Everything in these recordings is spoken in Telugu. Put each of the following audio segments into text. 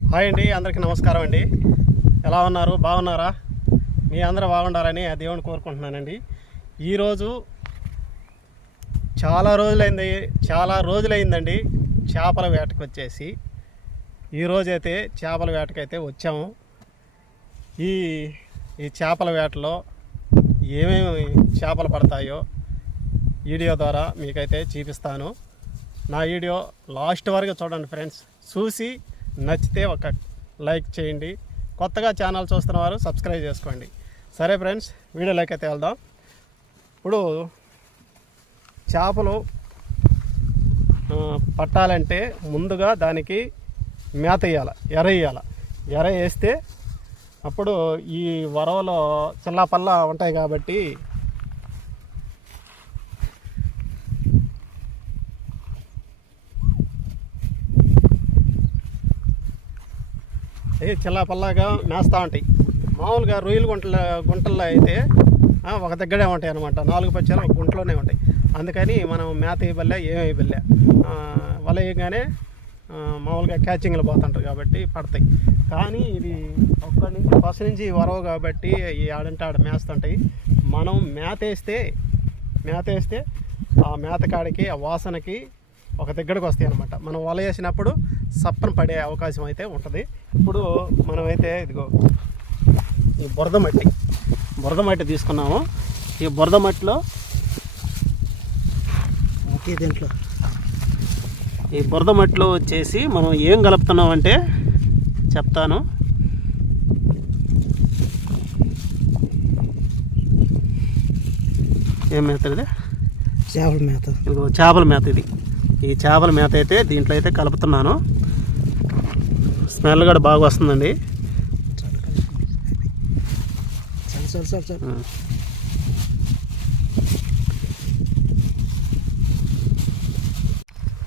హాయ్ అండి అందరికీ నమస్కారం అండి. ఎలా ఉన్నారు? బాగున్నారా? మీ అందరూ బాగుండాలని ఆ దేవుని కోరుకుంటున్నానండి ఈరోజు చాలా రోజులైంది చాలా రోజులైందండి చేపల వేటకు వచ్చేసి. ఈరోజైతే చేపల వేటకైతే వచ్చాము. ఈ ఈ చేపల వేటలో ఏమేమి చేపలు పడతాయో వీడియో ద్వారా మీకైతే చూపిస్తాను. నా వీడియో లాస్ట్ వరకు చూడండి ఫ్రెండ్స్. చూసి నచ్చితే ఒక లైక్ చేయండి. కొత్తగా ఛానల్ చూస్తున్న వారు సబ్స్క్రైబ్ చేసుకోండి. సరే ఫ్రెండ్స్ వీడియోలోకి అయితే వెళ్దాం. ఇప్పుడు చేపలు పట్టాలంటే ముందుగా దానికి మేత వేయాలి ఎర వేయాలి. ఎర వేస్తే అప్పుడు ఈ వరవలో చిల్లాపల్లా ఉంటాయి కాబట్టి అవి చిల్లాపల్లాగా మేస్తూ ఉంటాయి. మామూలుగా రొయ్యలు గుంటల గుంటల్లో అయితే ఒక దగ్గరే ఉంటాయి అనమాట నాలుగు పచ్చాలు ఒక గుంటలోనే ఉంటాయి. అందుకని మనం మేత వేయబల్లే ఏం వేయబల్లే. వల వేయగానే మామూలుగా క్యాచింగ్లు పోతుంటారు కాబట్టి పడతాయి. కానీ ఇది ఒక్కడి నుంచి బస్సు నుంచి వరవు కాబట్టి ఈ ఆడంటే ఆడ మేస్తుంటాయి. మనం మేత వేస్తే మేత వేస్తే ఆ మేత కాడికి ఆ వాసనకి ఒక దగ్గరకు వస్తాయి అనమాట మనం వల వేసినప్పుడు సప్పన పడే అవకాశం అయితే ఉంటుంది. ఇప్పుడు మనమైతే ఇదిగో ఈ బురద మట్టి బురద మట్టి తీసుకున్నాము. ఈ బురద మట్టిలో ఓకే దీంట్లో. ఈ బురద మట్టిలో వచ్చేసి మనం ఏం కలుపుతున్నాం అంటే చెప్తాను. ఏం మేత ఇది? చేపల మేత. ఇదిగో చేపల మేత ఇది. ఈ చేపల మేత అయితే దీంట్లో అయితే కలుపుతున్నాను. స్మెల్ కూడా బాగా వస్తుందండి.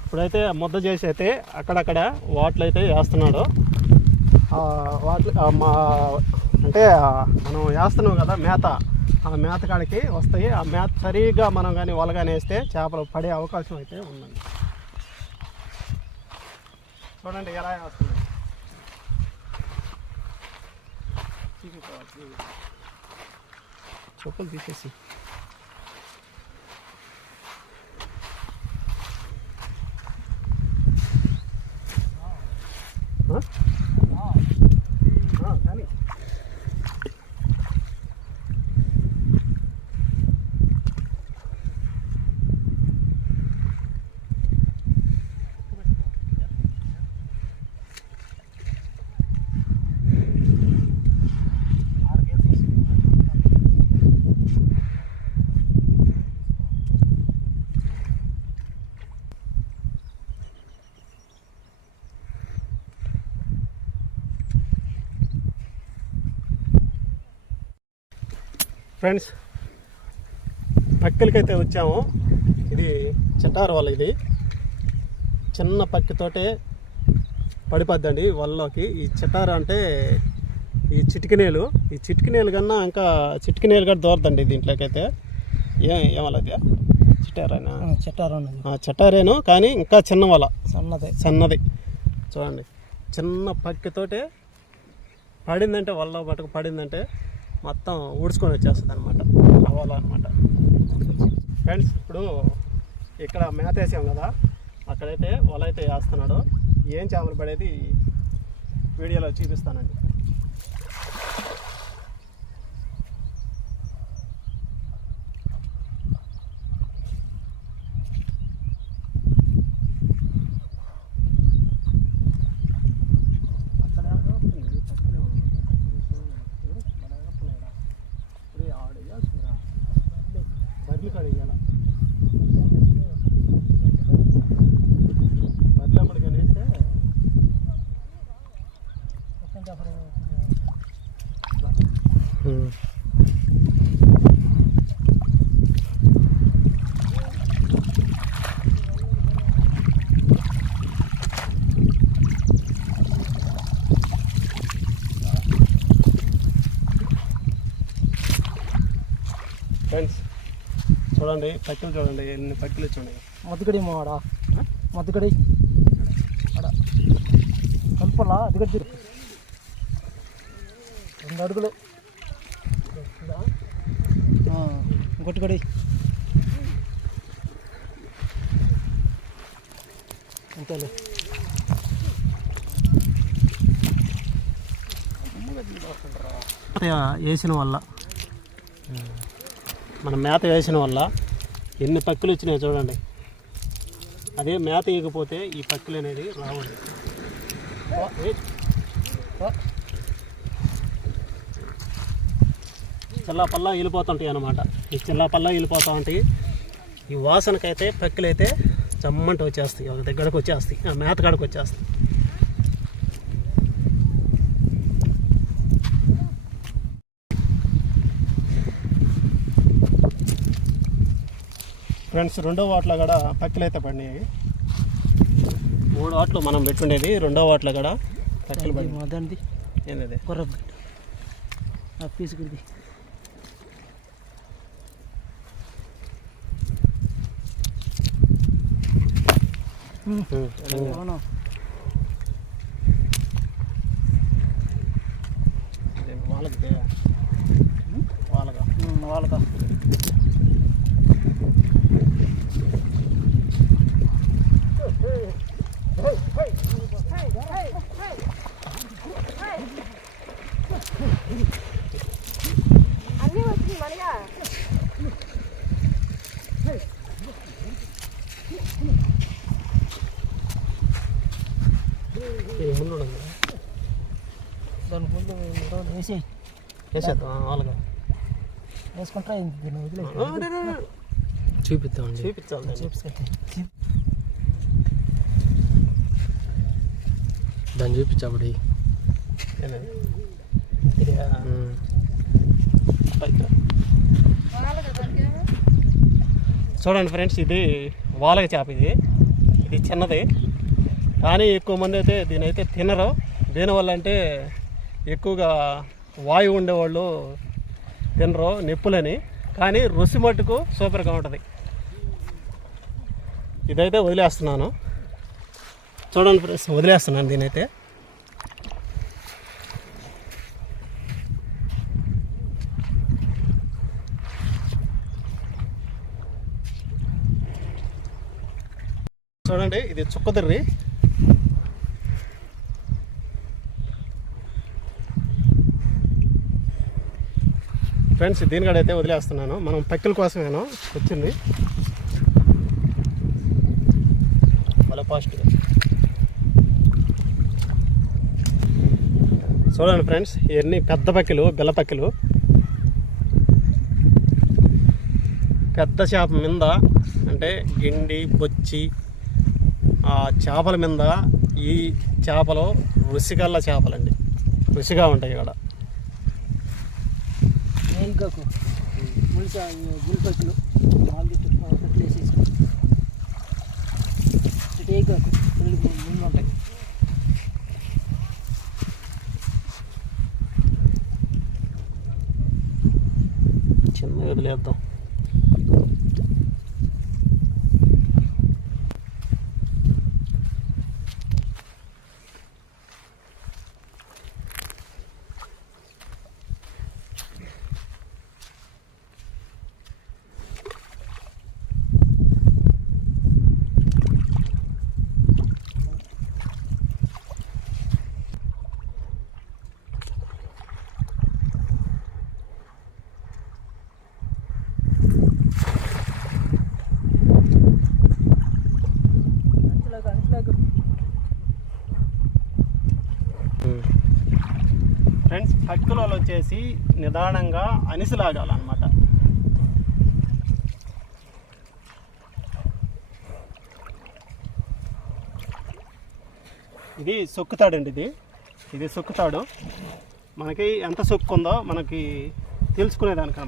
ఇప్పుడైతే ముద్ద చేసి అయితే అక్కడక్కడ వాటర్ అయితే వేస్తున్నాడు. వాటర్ మా అంటే మనం వేస్తున్నాం కదా మేత. ఆ మేత కాడికి వస్తాయి. ఆ మేత సరిగ్గా మనం కానీ వలగానే వేస్తే చేపలు పడే అవకాశం అయితే ఉందండి. చూడండి ఎలా వేస్తున్నాయి చెప్పులు తీసేసి ఆ? ఫ్రెండ్స్ పక్కిలకైతే వచ్చాము. ఇది చిటారు వల్ల ఇది. చిన్న పక్కితోటే పడిపోద్దండి వల్లలోకి ఈ చిటారు అంటే ఈ చిటికినేలు ఈ చిటికినేలు కన్నా ఇంకా చిటికినేలు కూడా దూరదండి దీంట్లోకి అయితే ఏ ఏమల్లది చిటారైనా చెట్టారు ఉన్నది చిటారేను కానీ ఇంకా చిన్న వల. సన్నదే. చిన్నది చూడండి. చిన్న పక్కితోటే పడిందంటే వల్ల పట్టుకు పడిందంటే మొత్తం ఊడ్చుకొని వచ్చేస్తుంది అనమాట అవ్వాలి అనమాట ఫ్రెండ్స్ ఇప్పుడు ఇక్కడ మేత వేసాం కదా అక్కడైతే వలైతే వేస్తున్నాడు. ఏం చేపలు పడేది వీడియోలో చూపిస్తానండి అక్కడ ఎవరో ఉంది, పక్కనే ఉంది. చూడు, మన ఎగప్పలు ఈడ. ఒరే, ఆడ వేయాల్సిందిరా. బర్రెలు కాడ వేయాల. బర్రెలు అమ్మడి కానీ వేస్తే ఫ్రెండ్స్ చూడండి పక్కలు చూడండి ఎన్ని పక్కలు చూడండి. మొద్దుకడి మావాడా? మొద్దుకడి ఆడ. కలుపు అది రెండు అడుగులు. ఇంకోటి కూడా. అంతేలే. వేసిన వల్ల. మన మేత వేసిన వల్ల ఎన్ని పక్కులు వచ్చినాయో చూడండి. అదే మేత వేయకపోతే ఈ పక్కులు అనేది రావండి చిల్లా పల్లా వెళ్ళిపోతుంటాయి అన్నమాట. ఈ చిల్లా పల్లా వెళ్ళిపోతూ ఉంటాయి ఈ వాసనకైతే పక్కులైతే చమ్మంట వచ్చేస్తాయి. ఒక దగ్గరకు వచ్చేస్తాయి. ఆ మేత కాడకు వచ్చేస్తాయి. ఫ్రెండ్స్ రెండో వాటిలో కూడా పక్కలు అయితే పడినాయి. మూడు వాట్లు మనం పెట్టుండేది రెండో వాటిలో కూడా పక్కలు పడి దానిది ఏంది కొర్ర ఆ 嗯，嗯。వేసి. వేసేద్దాం వాళ్ళగా వేసుకుంటా దీన్ని వదిలే చూపిద్దామండి చూపించాలి దాన్ని. చూపిస్తే. దాన్ని చూపించబడి. చూడండి ఫ్రెండ్స్ ఇది వాలగ చేప ఇది. ఇది చిన్నది. కానీ ఎక్కువ మంది అయితే దీని అయితే తినరు. దేనివల్ల అంటే ఎక్కువగా వాయువు ఉండేవాళ్ళు తినరు నొప్పులని. కానీ రుసి మట్టుకు సూపర్గా ఉంటుంది. ఇదైతే వదిలేస్తున్నాను. చూడండి ఫ్రెండ్స్ వదిలేస్తున్నాను దీనైతే. చూడండి ఇది చుక్కదిర్రి ఫ్రెండ్స్ దీని కూడా అయితే వదిలేస్తున్నాను. మనం పక్కల కోసమేను వచ్చింది. చాలా ఫాస్ట్గా చూడండి ఫ్రెండ్స్ ఇవన్నీ పెద్ద పక్కలు బెల్ల పక్కలు. పెద్ద చేప మీద అంటే గిండి బొచ్చి ఆ చేపల మీద ఈ చేపలు రుచిగల్ల చేపలండి. రుచిగా ఉంటాయి ఇక్కడ. మేల్కకు ములిస గుల్కొచ్చులు నాలుగు కట్లు వేసేసుకో. టేకాకు ఏకాకు ముందు ఉంటాయి. చిన్న వదిలేద్దాం. మూలలు వచ్చేసి నిదానంగా అనిసిలాగాలన్నమాట. ఇది సొక్కుతాడండి ఇది. ఇది సొక్కుతాడు. మనకి ఎంత సొక్కు ఉందో మనకి తెలుసుకునేదానికి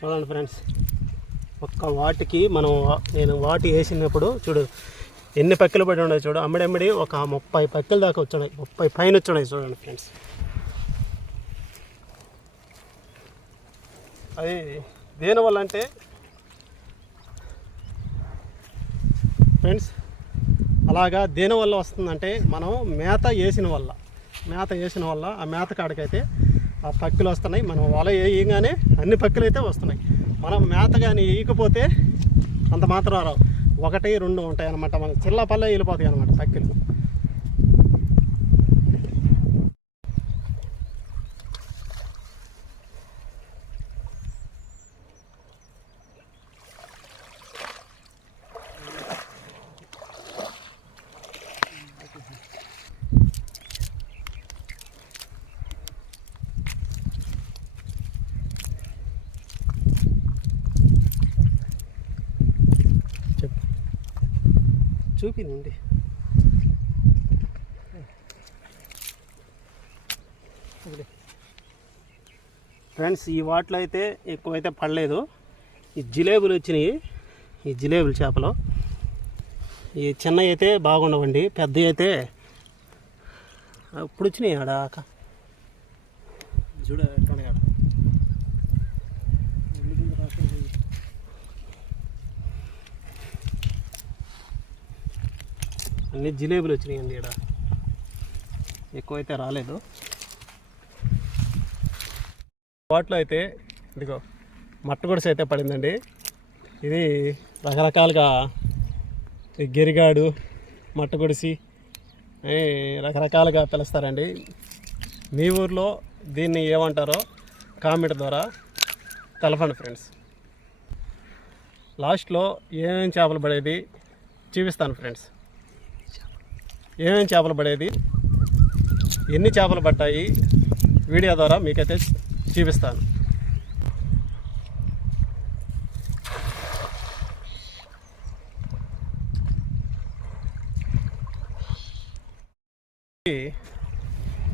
చూడండి ఫ్రెండ్స్ ఒక్క వాటికి మనం నేను వాటి వేసినప్పుడు చూడు ఎన్ని పక్కలు పడి ఉన్నాయి చూడు అమ్మడమ్మడి ఒక ముప్పై పక్కల దాకా వచ్చున్నాయి ముప్పై పైన వచ్చున్నాయి చూడండి ఫ్రెండ్స్. అది దేనివల్ల అంటే ఫ్రెండ్స్ అలాగా దేనివల్ల వస్తుందంటే మనం మేత వేసిన వల్ల మేత వేసిన వల్ల ఆ మేత కాడికైతే ఆ పక్కులు వస్తున్నాయి. మనం వల వేయగానే అన్ని పక్కులు అయితే వస్తున్నాయి. మనం మేత కానీ వేయకపోతే అంత మాత్రం రావు. ఒకటి రెండు ఉంటాయి అనమాట మన చిల్లపల్లె వెళ్ళిపోతాయి అనమాట పక్కులు. చూపిందండి ఫ్రెండ్స్ ఈ వాటిలో అయితే ఎక్కువైతే పడలేదు. ఈ జిలేబులు వచ్చినాయి. ఈ జిలేబులు చేపలు. ఈ చిన్నవి అయితే బాగుండవండి. పెద్దవి అయితే ఇప్పుడు వచ్చినాయి ఆడ. అక్క చూడ ఎట్లున్నాయి ఆడ అన్ని జిలేబులు వచ్చినాయండి ఇక్కడ ఎక్కువైతే రాలేదు. వాటిలో అయితే ఇదిగో మట్ట గుడిసె అయితే పడిందండి. ఇది రకరకాలుగా గిరిగాడు మట్ట గుడిసి అని రకరకాలుగా పిలుస్తారండి. మీ ఊర్లో దీన్ని ఏమంటారో కామెంట్ ద్వారా తెలపండి ఫ్రెండ్స్. లాస్ట్లో ఏమేమి చేపలు పడేది చూపిస్తాను ఫ్రెండ్స్. ఏమేమి చేపలు పడేది? ఎన్ని చేపలు పట్టాయి? వీడియో ద్వారా మీకైతే చూపిస్తాను.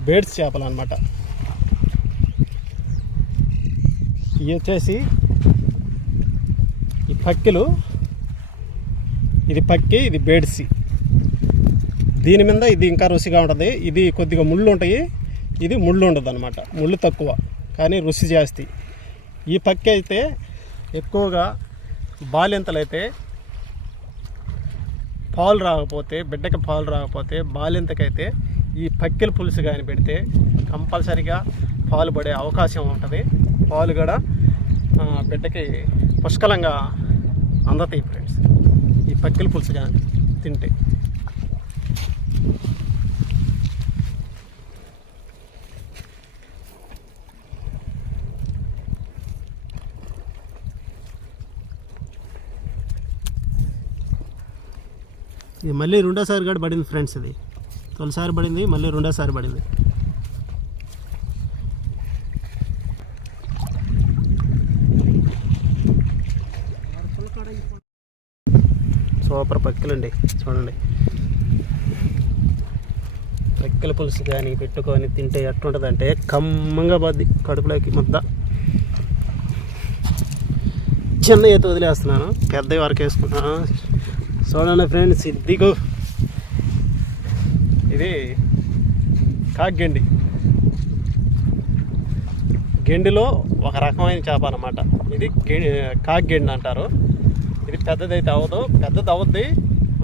బేడ్స్ చేపలు అనమాట ఇవి వచ్చేసి ఈ పక్కిలు ఇది పక్కి ఇది బేడ్సి. దీని మీద ఇది ఇంకా రుచిగా ఉంటుంది. ఇది కొద్దిగా ముళ్ళు ఉంటాయి. ఇది ముళ్ళు ఉండదు అనమాట ముళ్ళు తక్కువ. కానీ రుచి జాస్తి. ఈ పక్క అయితే ఎక్కువగా బాలింతలు అయితే పాలు రాకపోతే బిడ్డకి పాలు రాకపోతే బాలింతకైతే ఈ పక్కెల పులుసు కానీ పెడితే కంపల్సరిగా పాలు పడే అవకాశం ఉంటుంది. పాలు కూడా బిడ్డకి పుష్కలంగా అందతాయి ఫ్రెండ్స్ ఈ పక్కెల పులుసు కానీ తింటే. ఇది మళ్ళీ రెండోసారి కూడా పడింది ఫ్రెండ్స్ ఇది. తొలిసారి పడింది మళ్ళీ రెండోసారి పడింది. సూపర్ పక్కలండి చూడండి. పక్కల పులుసు కానీ పెట్టుకొని తింటే ఎట్లుంటుందంటే కమ్మంగా పోద్ది కడుపులోకి ముద్ద. చిన్న ఈత వదిలేస్తున్నాను పెద్ద వరకు వేసుకుంటున్నాను. చూడండి ఫ్రెండ్స్ ఇదిగో ఇది కాగ్గెండి గెండిలో ఒక రకమైన చేప అనమాట ఇది గే- అంటారు. ఇది పెద్దదైతే అవ్వదు. పెద్దది అవుద్ది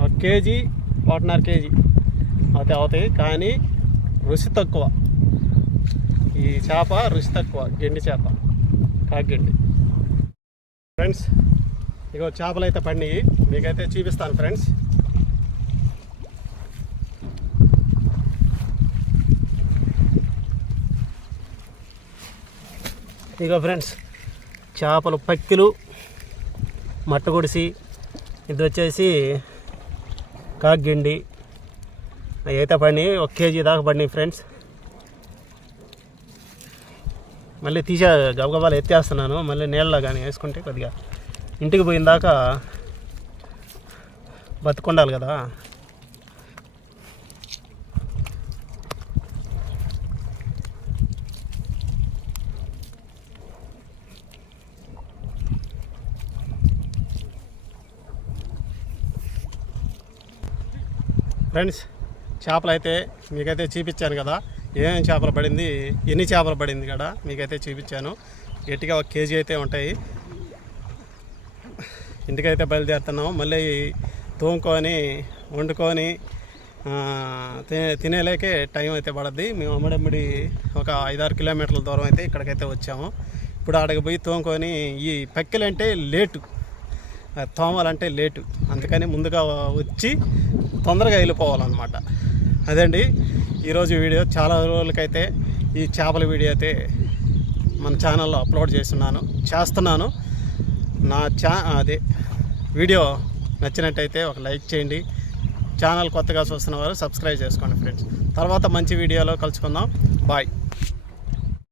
ఒక కేజీ ఒకటిన్నర కేజీ అయితే అవుతాయి. కానీ రుచి తక్కువ. ఈ చేప రుచి తక్కువ గెండి చేప కాగ్గెండి ఫ్రెండ్స్ ఇగో చేపలు అయితే పడినాయి మీకైతే చూపిస్తాను ఫ్రెండ్స్. ఇగో ఫ్రెండ్స్ చేపలు పక్కిలు మట్టగొడిసి ఇది వచ్చేసి కాగ్గండి అయితే పడినాయి. ఒక కేజీ దాకా పడినాయి ఫ్రెండ్స్. మళ్ళీ తీసే గబగబాలు ఎత్తేస్తున్నాను. మళ్ళీ నీళ్ళలో కానీ వేసుకుంటే కొద్దిగా ఇంటికి పోయిన దాకా బతుకుండాలి కదా. ఫ్రెండ్స్ చేపలు అయితే మీకైతే చూపించాను కదా ఏమేమి చేపలు పడింది ఎన్ని చేపలు పడింది కదా మీకైతే చూపించాను. గట్టిగా ఒక కేజీ అయితే ఉంటాయి. ఇంటికైతే బయలుదేరుతున్నాము. మళ్ళీ తోముకొని వండుకొని తినే తినేలేకే టైం అయితే పడద్ది. మేము అమ్మడమ్మడి ఒక ఐదారు కిలోమీటర్ల దూరం అయితే ఇక్కడికైతే వచ్చాము. ఇప్పుడు అక్కడికి పోయి తోముకొని ఈ పెక్కలంటే లేటు. తోమాలంటే లేటు. అందుకని ముందుగా వచ్చి తొందరగా వెళ్ళిపోవాలన్నమాట. అదండి. ఈరోజు వీడియో. చాలా రోజులకైతే ఈ చేపల వీడియో అయితే మన ఛానల్లో అప్లోడ్ చేస్తున్నాను చేస్తున్నాను. నా ఛా అదే వీడియో నచ్చినట్టయితే ఒక లైక్ చేయండి. ఛానల్ కొత్తగా చూస్తున్న వారు సబ్స్క్రైబ్ చేసుకోండి ఫ్రెండ్స్. తర్వాత మంచి వీడియోలో కలుసుకుందాం. బాయ్.